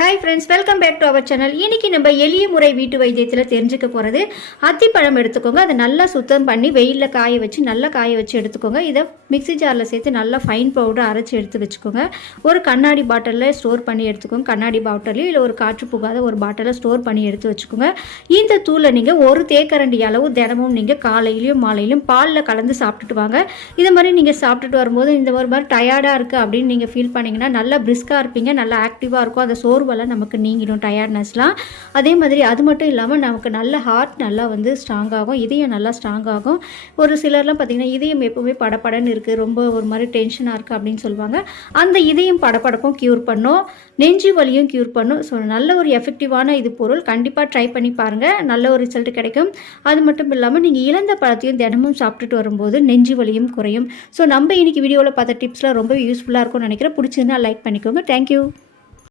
Hi friends, welcome back to our channel. இன்னைக்கு நம்ம எளிய முறை வீட்டு வைத்தியத்தில் தெரிஞ்சுக்க போகிறது அத்திப்பழம் எடுத்துக்கோங்க. அதை நல்லா சுத்தம் பண்ணி வெயிலில் காய வச்சு நல்லா காய வச்சு எடுத்துக்கோங்க. இதை மிக்ஸி ஜாரில் சேர்த்து நல்லா ஃபைன் பவுடர் அரைச்சி எடுத்து வச்சுக்கோங்க. ஒரு கண்ணாடி பாட்டிலில் ஸ்டோர் பண்ணி எடுத்துக்கோங்க. கண்ணாடி பாட்டிலையும் இல்லை ஒரு காற்று புகாத ஒரு பாட்டிலில் ஸ்டோர் பண்ணி எடுத்து வச்சுக்கோங்க. இந்த தூளை நீங்கள் ஒரு தேக்கரண்டி அளவு தினமும் நீங்கள் காலையிலையும் மாலையிலும் பாலில் கலந்து சாப்பிட்டுட்டு வாங்க. இது மாதிரி நீங்கள் சாப்பிட்டுட்டு வரும்போது இந்த ஒரு மாதிரி டயர்டாக இருக்குது அப்படின்னு நீங்கள் ஃபீல் பண்ணிங்கன்னா நல்லா பிரிஸ்காக இருப்பீங்க, நல்லா ஆக்டிவாக இருக்கும். அதை சோர்வெல்லாம் நமக்கு நீங்கிடும், டயர்ட்னஸ்லாம். அதே மாதிரி அது மட்டும் இல்லாமல் நமக்கு நல்ல ஹார்ட் நல்லா ஸ்ட்ராங் ஆகும், இதயம் நல்லா ஸ்ட்ராங் ஆகும். ஒரு சிலர்லாம் பார்த்திங்கன்னா இதயம் எப்போவுமே படப்படன்னு இருக்குது, ரொம்ப ஒரு மாதிரி டென்ஷனாக இருக்குது அப்படின்னு சொல்லுவாங்க. அந்த இதயம் படப்படப்பும் க்யூர் பண்ணும், நெஞ்சு வலியும் க்யூர் பண்ணும். ஸோ நல்ல ஒரு எஃபெக்டிவான இது பொருள், கண்டிப்பாக ட்ரை பண்ணி பாருங்கள், நல்ல ஒரு ரிசல்ட் கிடைக்கும். அது மட்டும் இல்லாமல் நீங்கள் இழந்த பழத்தையும் தினமும் சாப்பிட்டுட்டு வரும்போது நெஞ்சு வலியும் குறையும். ஸோ நம்ம இன்னைக்கு வீடியோவில் பார்த்த டிப்ஸ்லாம் ரொம்ப யூஸ்ஃபுல்லாக இருக்கும்னு நினைக்கிறேன். பிடிச்சிருந்தா லைக் பண்ணிக்கோங்க. தேங்க்யூ.